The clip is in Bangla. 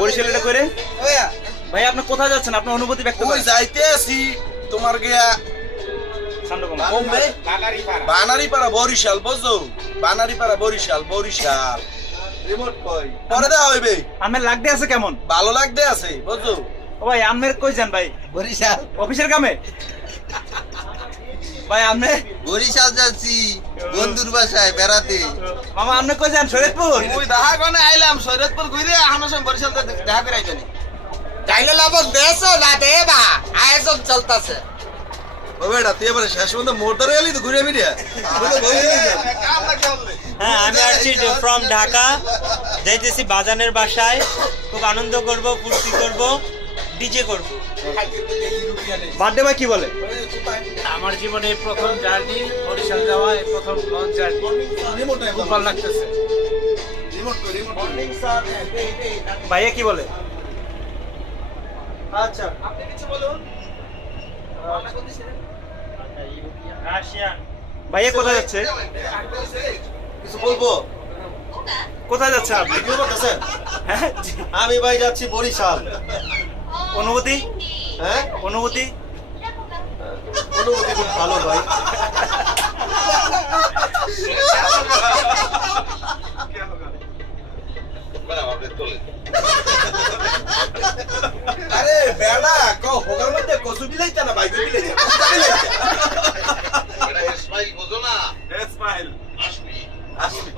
বরিশাল এটা করে ভাই আপনি কোথায় যাচ্ছেন? আপনার অনুভূতি ব্যক্ত ওই করেন। যাইতে আছি তোমার গিয়া বোম্বে বানারীপাড়া বরিশাল বুঝছো, বানারীপাড়া বরিশাল বরিশাল পরে দেওয়া হইবে। আমের লাগতে আছে কেমন? ভালো লাগতে আছে বুঝছো। ও ভাই আমের কই যান ভাই? বরিশাল অফিসের কামে ভাই আপনি? বরিশাল যাচ্ছি বন্ধুর বাসায় বেড়াতে। মামা আপনি কই যান? শরীয়তপুর? ওই দেখা গনে আইলাম শরীয়তপুর ঘুরে আমার সঙ্গে বরিশাল দেখা করে আইতানি। গাইলে লবণ দেছো না দেবা, আয়োজন চলতেছে। ও বেটা তুই এবারে শেষ পর্যন্ত মোর ধরে এলি তো ঘুরে ফিরে হ্যাঁ আমি আসছি ফ্রম ঢাকা, যাইতেছি বাজানের বাসায়। খুব আনন্দ করব, ফুর্তি করব, ডিজে করব। বার্থডে ভাই কি বলে? আমার জীবনে প্রথম জার্নি বরিশাল যাওয়া, এই প্রথম লঞ্চ জার্নি, খুব ভালো লাগতেছে। ভাইয়া কি বলে? আচ্ছা রাশিয়ান ভাইয়া কোথায় যাচ্ছে? কিছু বলবো? কোথায় যাচ্ছে আপনি? কি বলতেছেন? হ্যাঁ আমি ভাই যাচ্ছি বরিশাল। অনুভূতি হ্যাঁ অনুভূতি অনুভূতি খুব ভালো ভাই। আরে বেড়া কও হোগার মধ্যে কসু বিলাইতা না ভাই বিলাইতা বিলাইতা। এটা স্মাইল বোঝো না? স্মাইল আসবি